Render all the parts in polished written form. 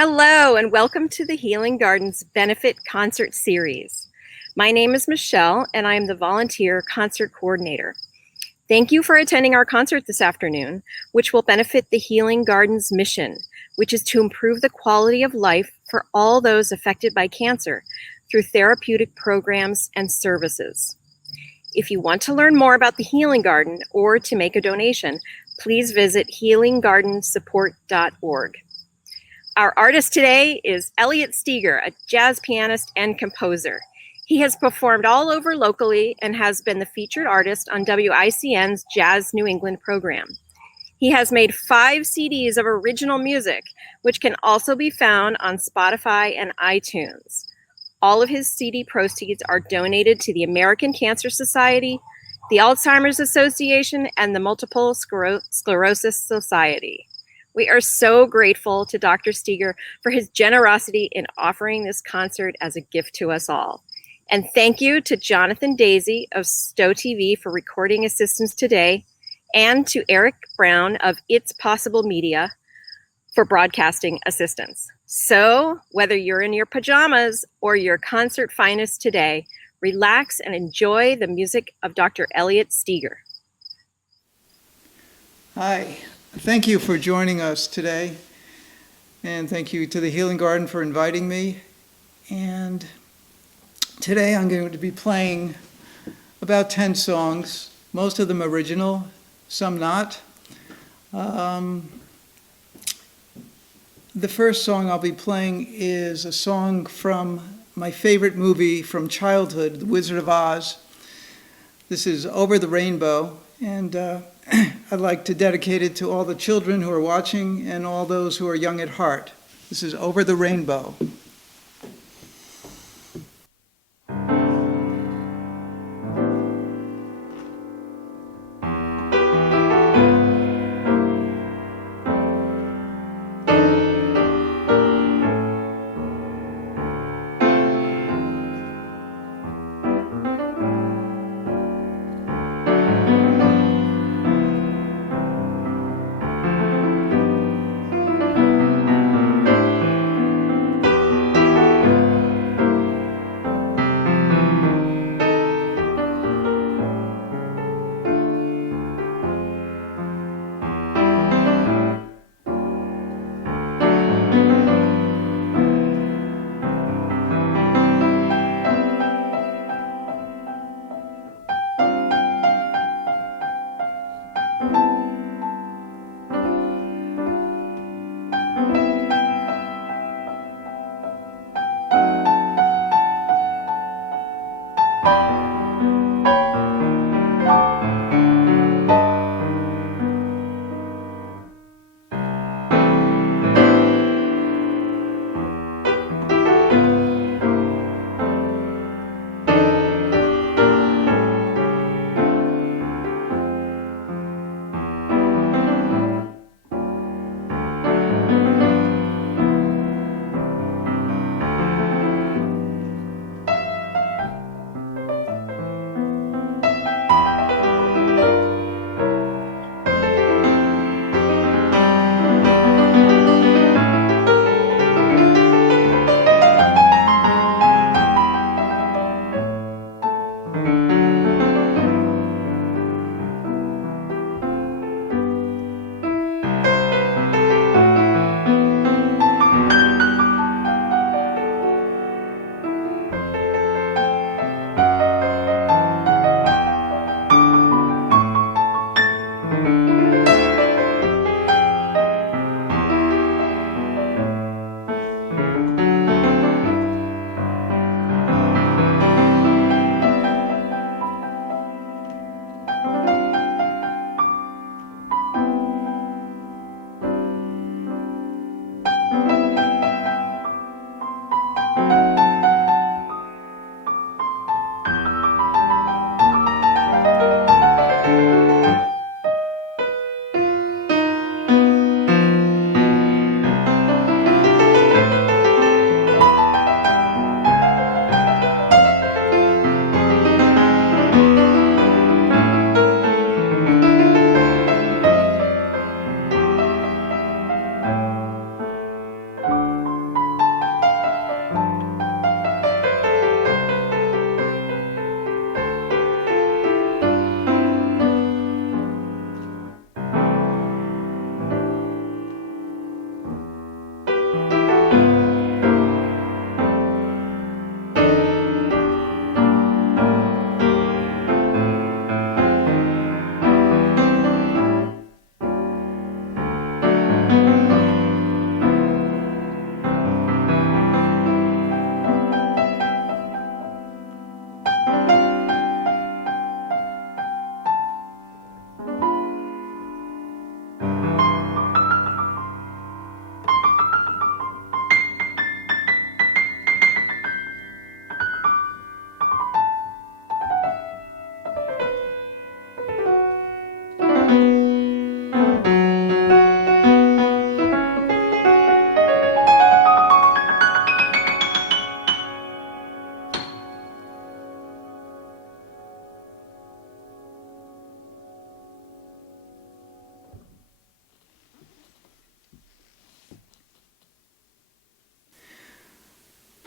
Hello, and welcome to the Healing Gardens Benefit Concert Series. My name is Michelle, and I am the Volunteer Concert Coordinator. Thank you for attending our concert this afternoon, which will benefit the Healing Gardens mission, which is to improve the quality of life for all those affected by cancer through therapeutic programs and services. If you want to learn more about the Healing Garden or to make a donation, please visit healinggardensupport.org. Our artist today is Elliot Steger, a jazz pianist and composer. He has performed all over locally and has been the featured artist on WICN's Jazz New England program. He has made 5 CDs of original music, which can also be found on Spotify and iTunes. All of his CD proceeds are donated to the American Cancer Society, the Alzheimer's Association, and the Multiple Sclerosis Society. We are so grateful to Dr. Steger for his generosity in offering this concert as a gift to us all. And thank you to Jonathan Daisy of Stowe TV for recording assistance today, and to Eric Brown of It's Possible Media for broadcasting assistance. So whether you're in your pajamas or your concert finest today, relax and enjoy the music of Dr. Elliot Steger. Hi. Thank you for joining us today, and thank you to the Healing Garden for inviting me. And today I'm going to be playing about 10 songs, most of them original, some not. The first song I'll be playing is a song from my favorite movie from childhood, The Wizard of Oz. This is Over the Rainbow, and I'd like to dedicate it to all the children who are watching and all those who are young at heart. This is Over the Rainbow.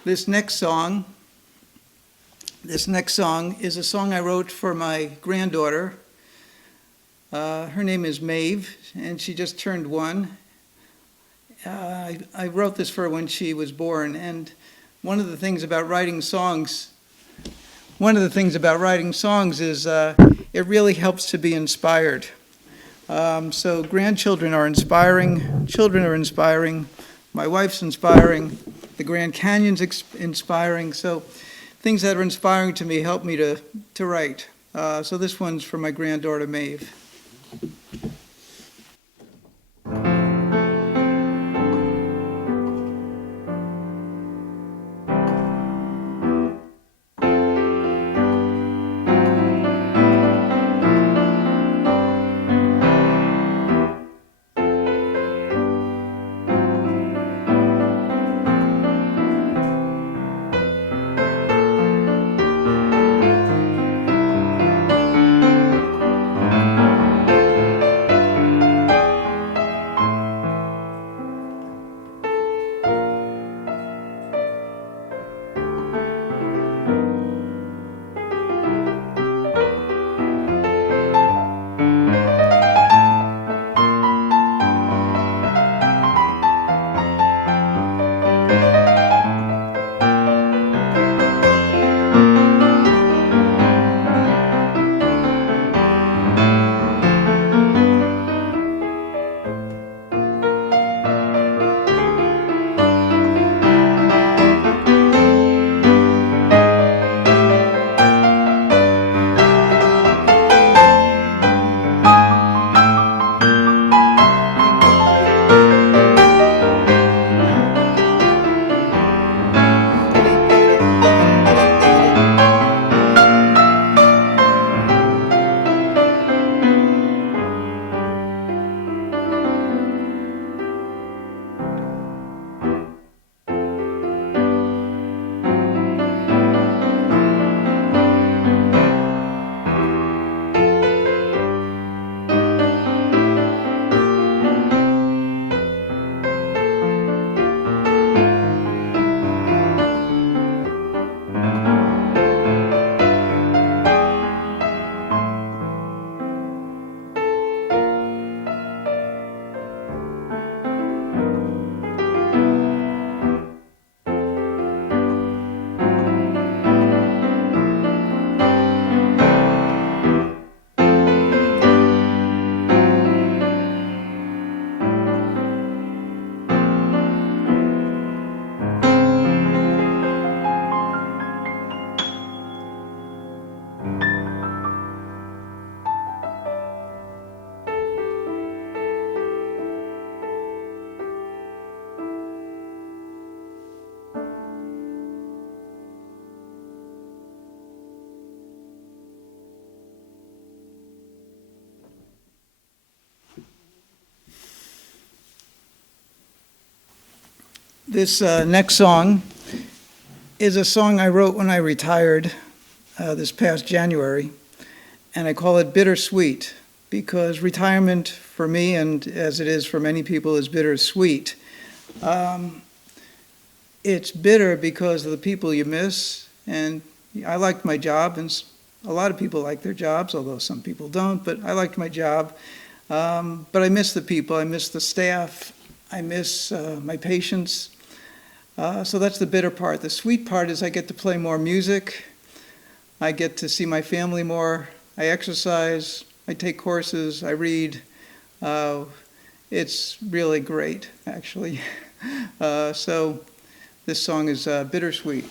This next song is a song I wrote for my granddaughter. Her name is Maeve, and she just turned 1. I wrote this for her when she was born, and one of the things about writing songs is it really helps to be inspired. So grandchildren are inspiring, children are inspiring, my wife's inspiring, the Grand Canyon's inspiring, so things that are inspiring to me help me to write. So this one's for my granddaughter Maeve. This next song is a song I wrote when I retired this past January, and I call it Bittersweet because retirement for me, and as it is for many people, is bittersweet. It's bitter because of the people you miss, and I liked my job, and a lot of people like their jobs, although some people don't, but I liked my job. But I miss the people, I miss the staff, I miss my patients. So that's the bitter part. The sweet part is I get to play more music, I get to see my family more, I exercise, I take courses, I read. It's really great, actually. So this song is Bittersweet.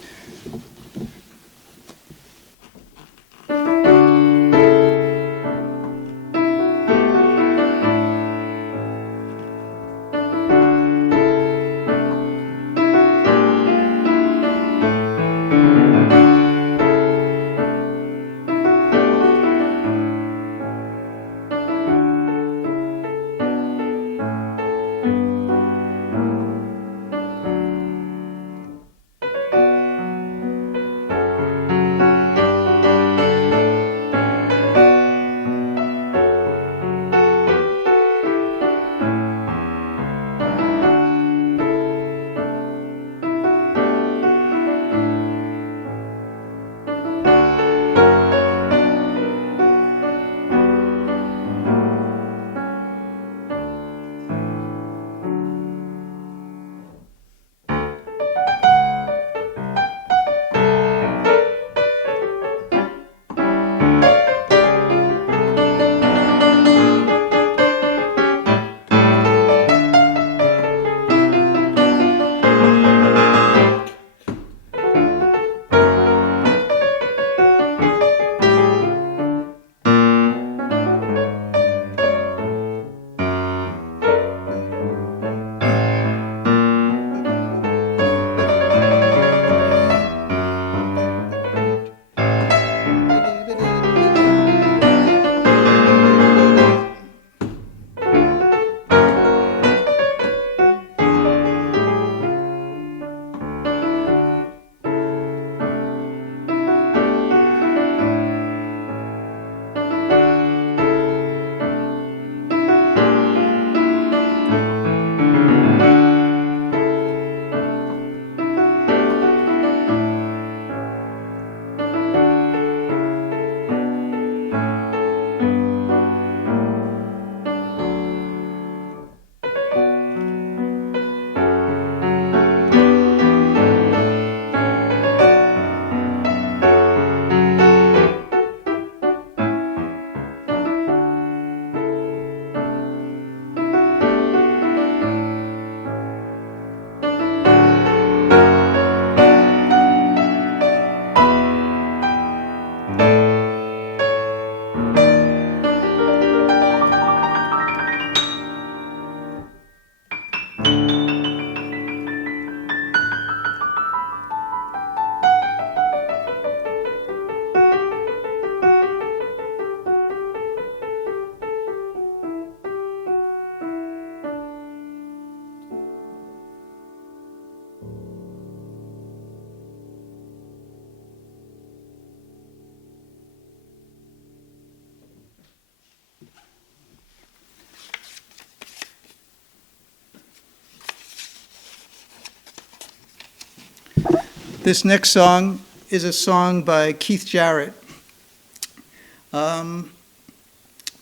This next song is a song by Keith Jarrett.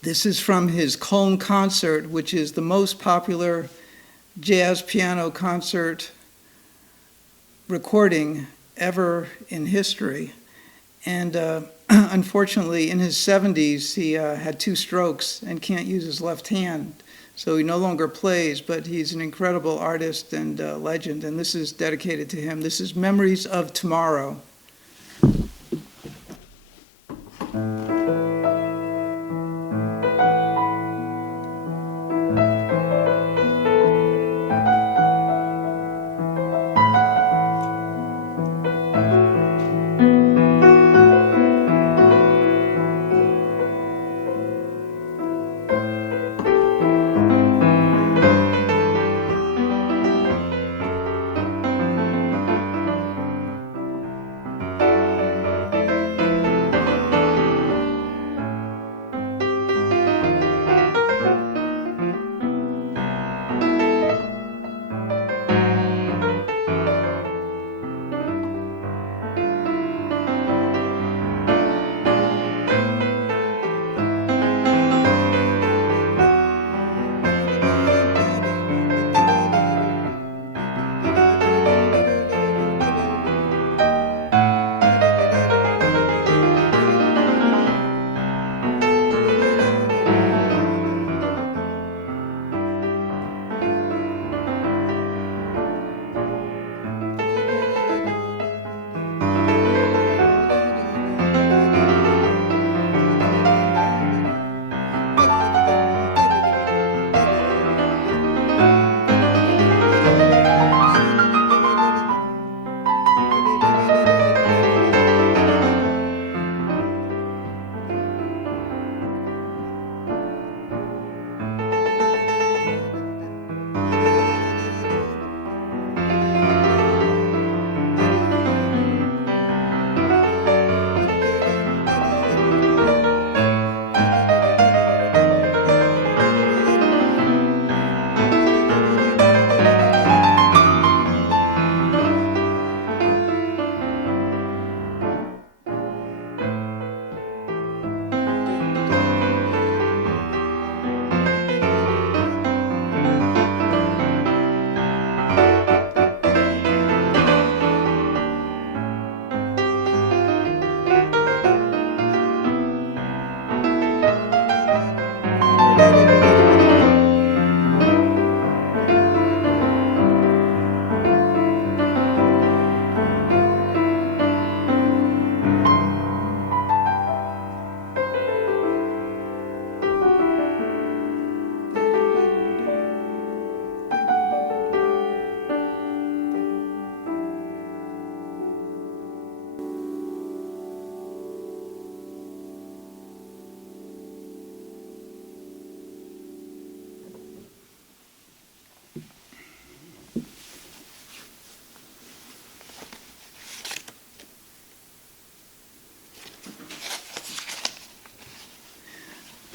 This is from his Cologne concert, which is the most popular jazz piano concert recording ever in history. And unfortunately, in his 70s, he had 2 strokes and can't use his left hand. So he no longer plays, but he's an incredible artist and legend. And this is dedicated to him. This is Memories of Tomorrow.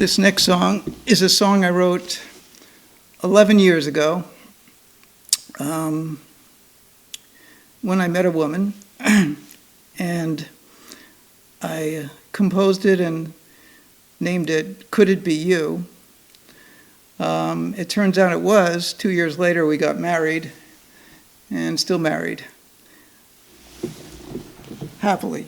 This next song is a song I wrote 11 years ago when I met a woman, and I composed it and named it Could It Be You? It turns out it was. 2 years later, we got married, and still married. Happily.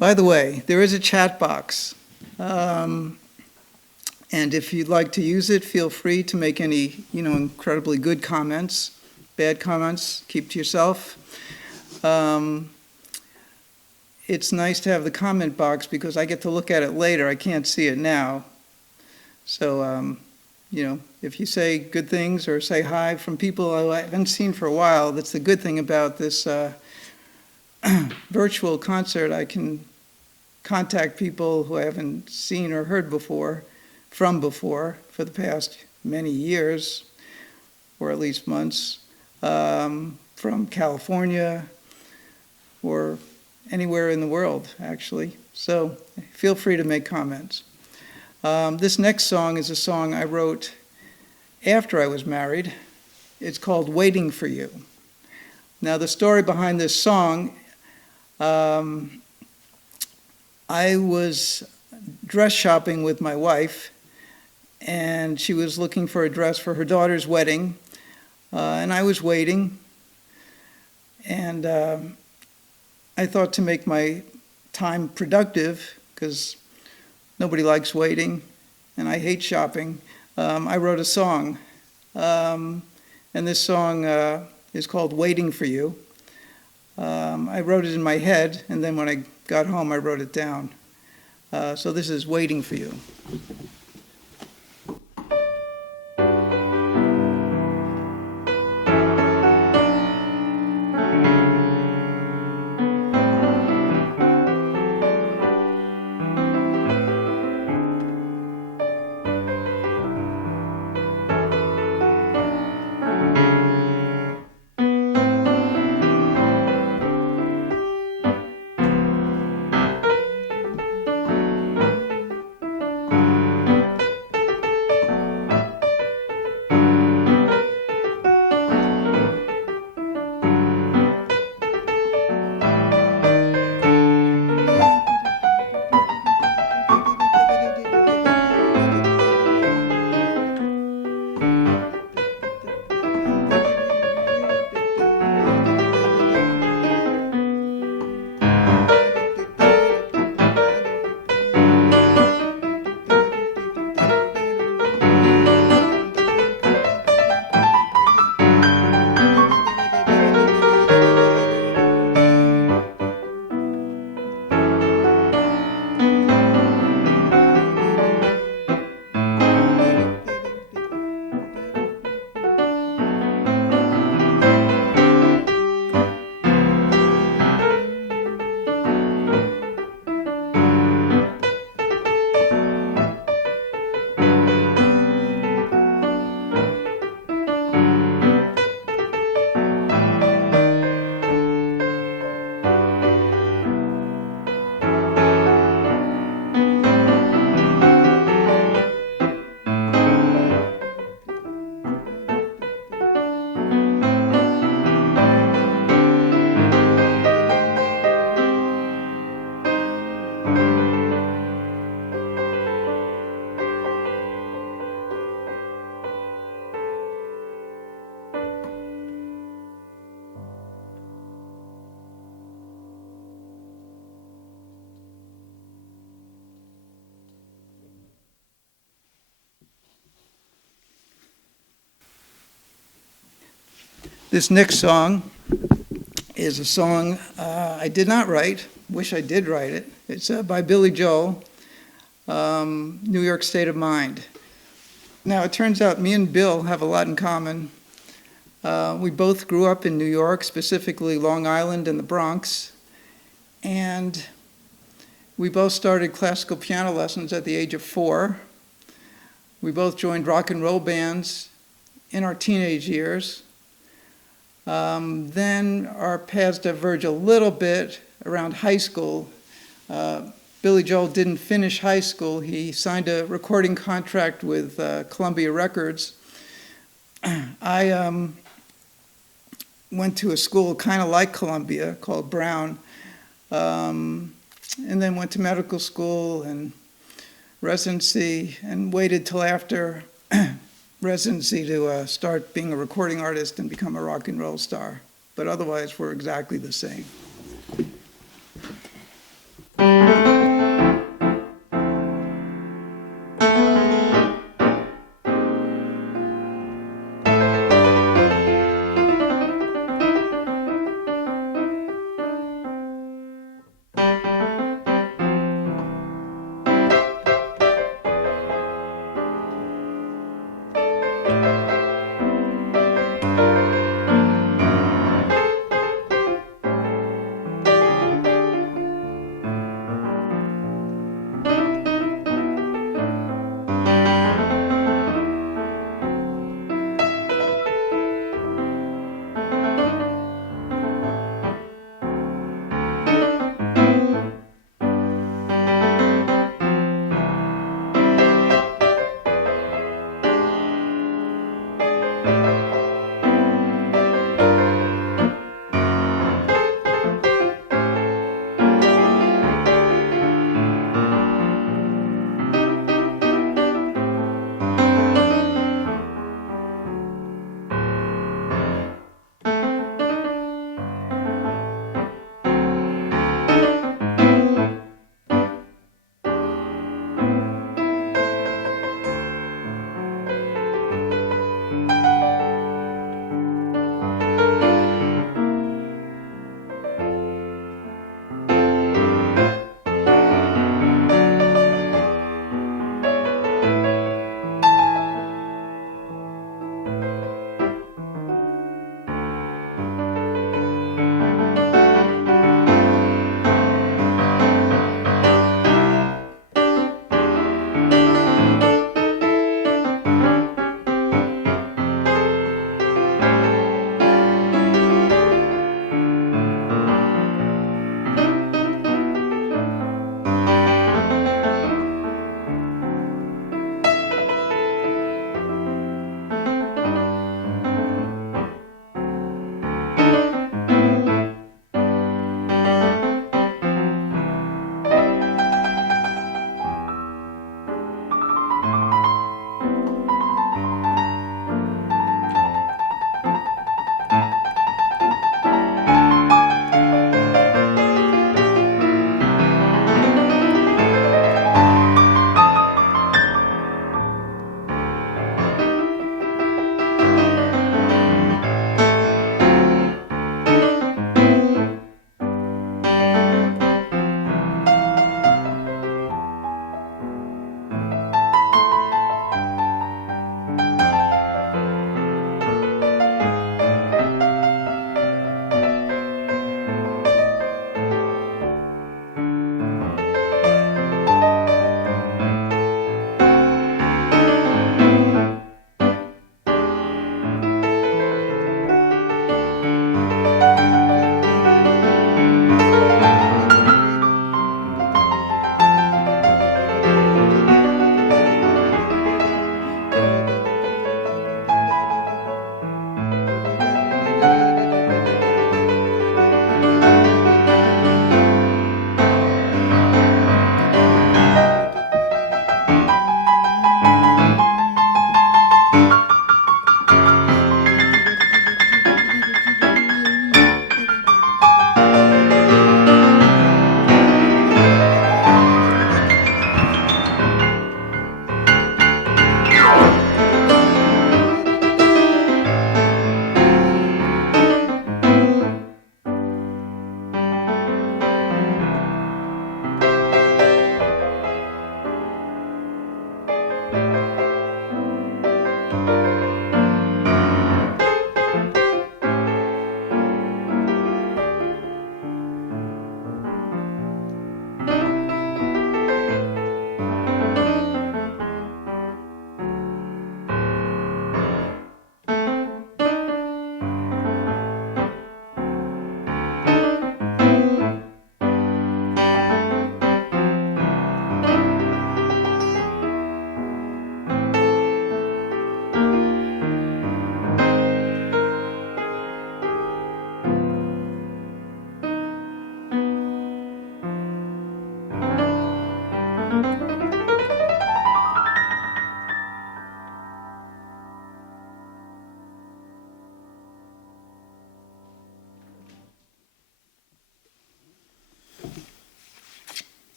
By the way, there is a chat box. And if you'd like to use it, feel free to make any, incredibly good comments. Bad comments, keep to yourself. It's nice to have the comment box because I get to look at it later. I can't see it now. So, if you say good things or say hi from people I haven't seen for a while, that's the good thing about this virtual concert. I can contact people who I haven't seen or heard before for the past many years, or at least months, from California or anywhere in the world, actually. So feel free to make comments. This next song is a song I wrote after I was married. It's called Waiting for You. Now, the story behind this song, I was dress shopping with my wife, and she was looking for a dress for her daughter's wedding, and I was waiting, and I thought to make my time productive, because nobody likes waiting, and I hate shopping, I wrote a song, and this song is called Waiting for You. I wrote it in my head, and then when I got home, I wrote it down. So this is Waiting for You. This next song is a song I did not write. Wish I did write it. It's by Billy Joel, New York State of Mind. Now, it turns out me and Bill have a lot in common. We both grew up in New York, specifically Long Island and the Bronx, and we both started classical piano lessons at the age of 4. We both joined rock and roll bands in our teenage years. Then our paths diverge a little bit around high school. Billy Joel didn't finish high school. He signed a recording contract with Columbia Records. I went to a school kind of like Columbia called Brown, and then went to medical school and residency and waited till after residency to start being a recording artist and become a rock and roll star. But otherwise, we're exactly the same.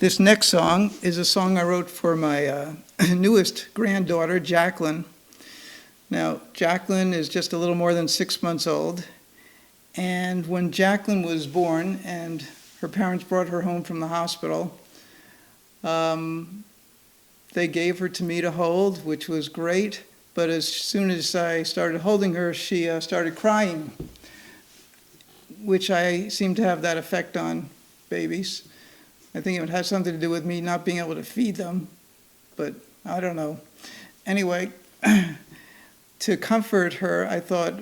This next song is a song I wrote for my newest granddaughter, Jacqueline. Now, Jacqueline is just a little more than 6 months old, and when Jacqueline was born and her parents brought her home from the hospital, they gave her to me to hold, which was great, but as soon as I started holding her, she started crying, which I seem to have that effect on babies. I think it would have something to do with me not being able to feed them, but I don't know. Anyway, to comfort her, I thought,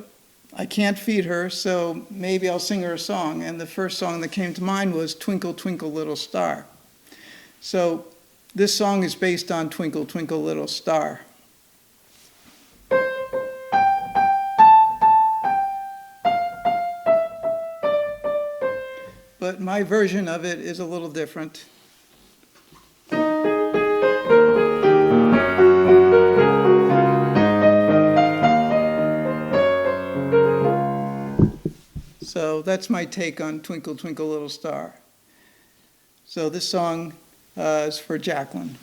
I can't feed her, so maybe I'll sing her a song. And the first song that came to mind was Twinkle, Twinkle, Little Star. So this song is based on Twinkle, Twinkle, Little Star. But my version of it is a little different. So that's my take on Twinkle, Twinkle, Little Star. So this song is for Jacqueline.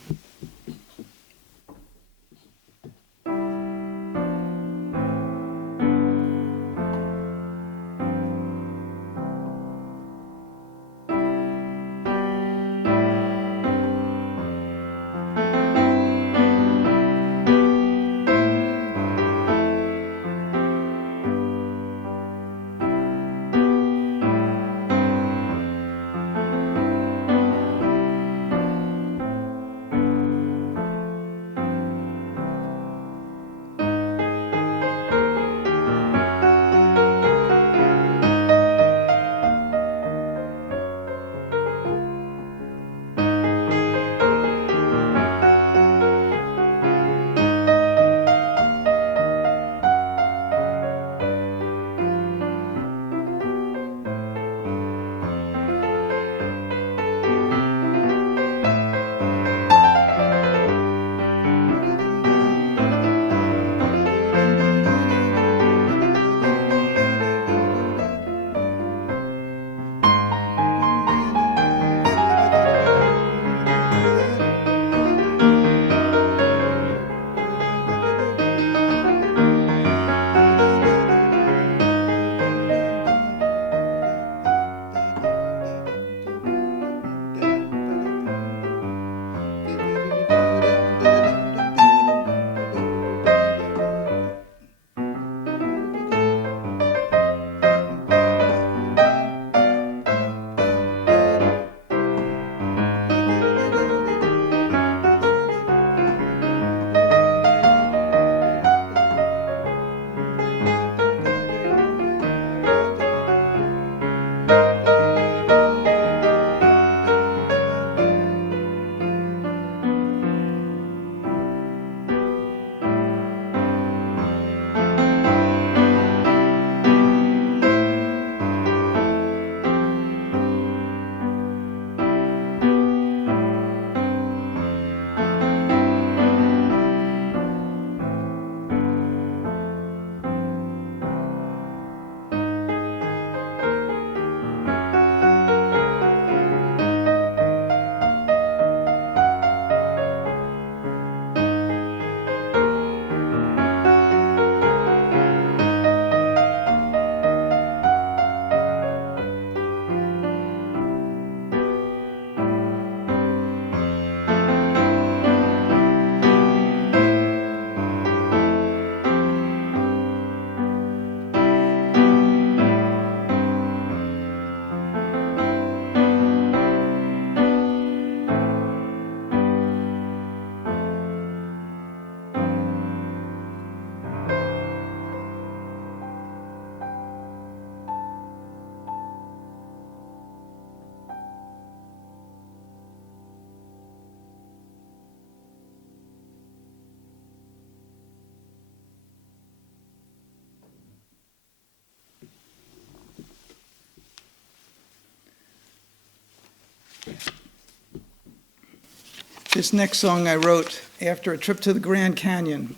This next song I wrote after a trip to the Grand Canyon.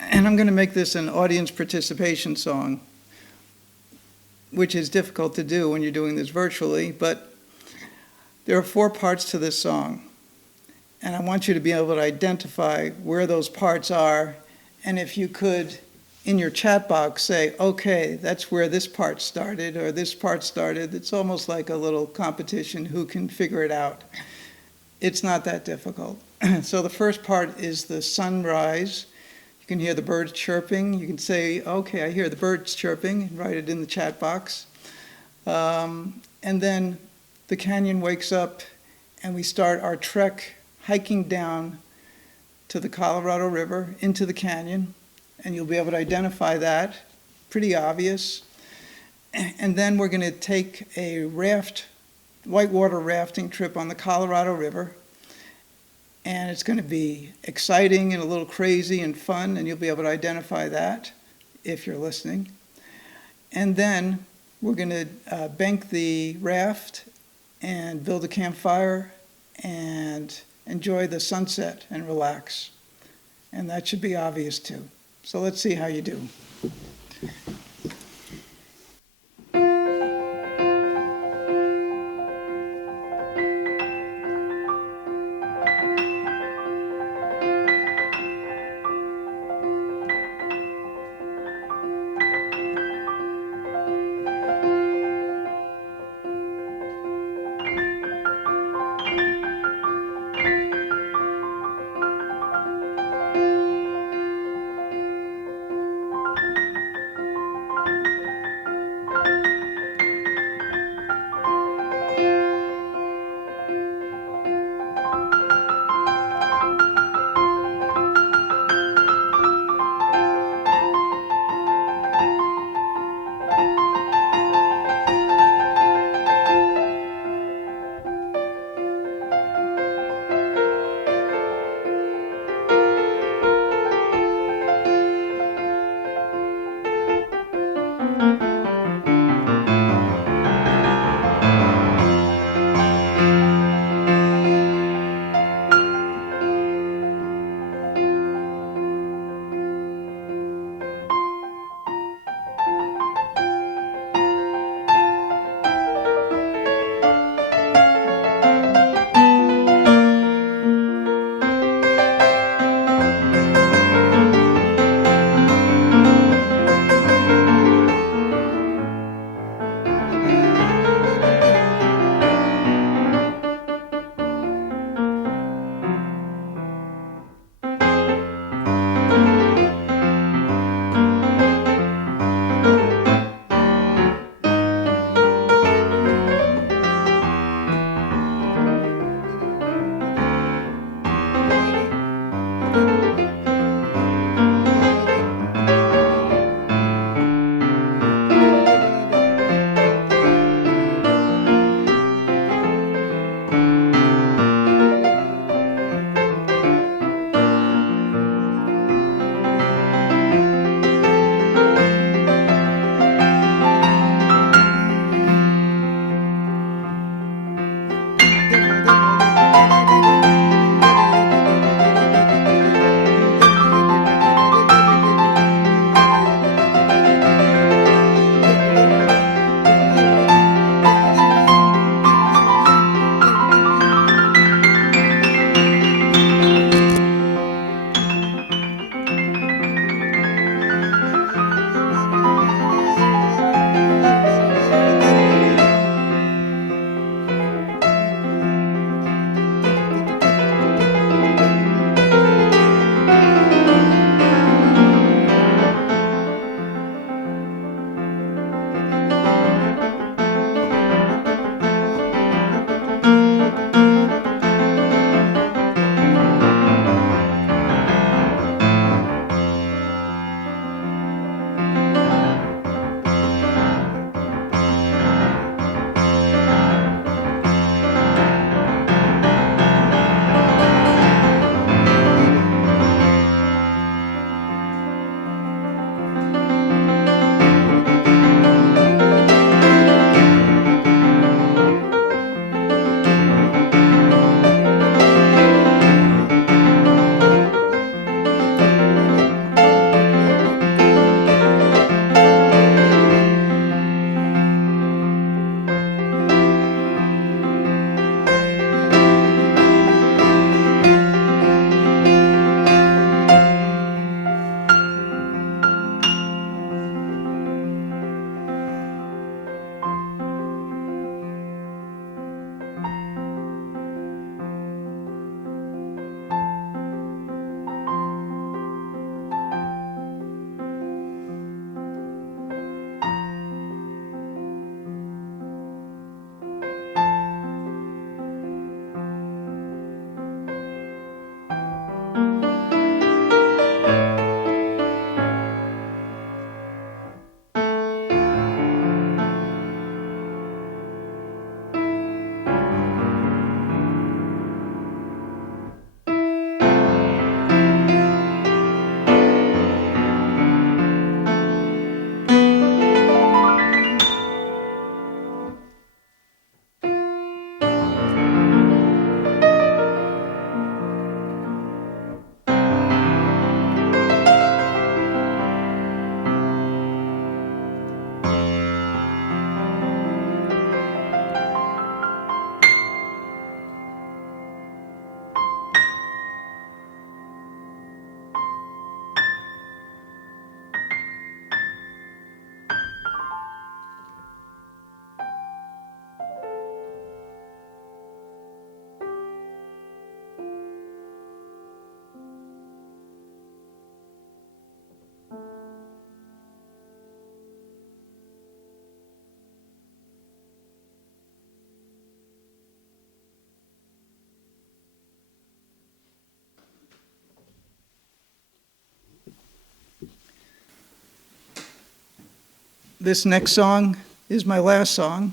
And I'm going to make this an audience participation song, which is difficult to do when you're doing this virtually, but There are 4 parts to this song, and I want you to be able to identify where those parts are, and if you could, in your chat box, say, okay, that's where this part started, or this part started. It's almost like a little competition, who can figure it out. It's not that difficult. So the first part is the sunrise. You can hear the birds chirping. You can say, okay, I hear the birds chirping, and write it in the chat box. And then the canyon wakes up, and we start our trek hiking down to the Colorado River into the canyon, and you'll be able to identify that. Pretty obvious. And then we're going to take a whitewater rafting trip on the Colorado River, and it's going to be exciting and a little crazy and fun, and you'll be able to identify that if you're listening. And then we're going to bank the raft and build a campfire and enjoy the sunset and relax. And that should be obvious too. So let's see how you do. This next song is my last song,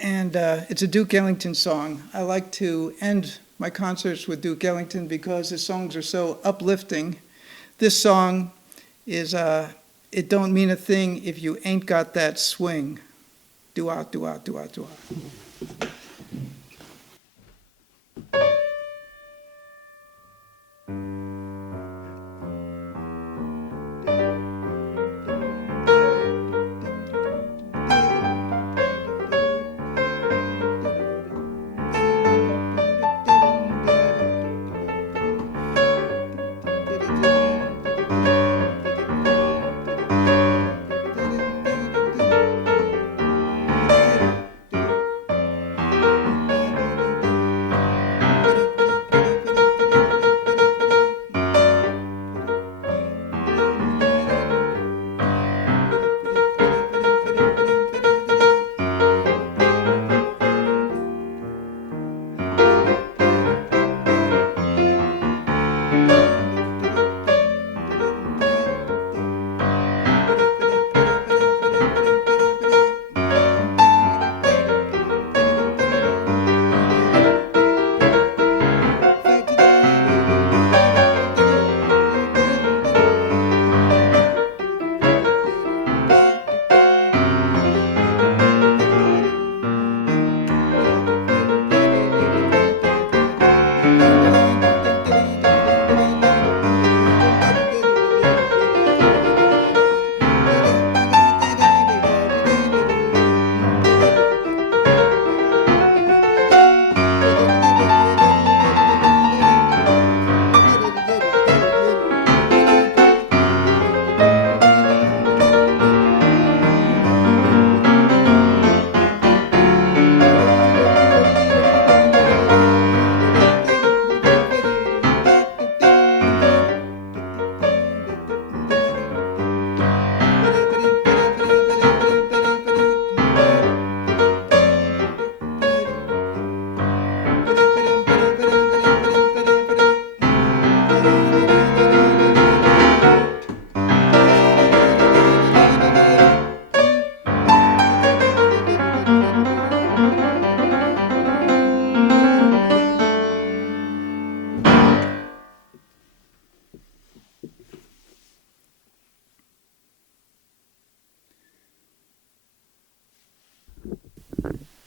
and it's a Duke Ellington song. I like to end my concerts with Duke Ellington because his songs are so uplifting. This song is It Don't Mean a Thing If You Ain't Got That Swing. Doo-ah, doo-ah, doo-ah, doo-ah.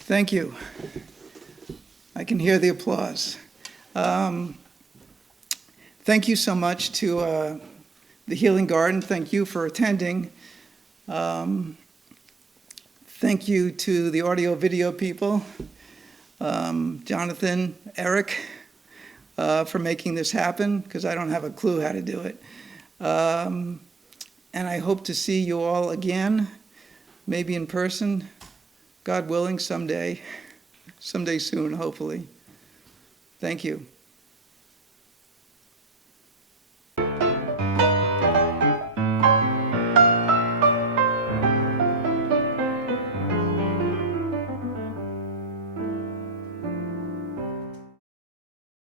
Thank you. I can hear the applause. Thank you so much to the Healing Garden. Thank you for attending. Thank you to the audio-video people, Jonathan, Eric, for making this happen, because I don't have a clue how to do it. And I hope to see you all again, maybe in person, God willing, someday soon, hopefully. Thank you.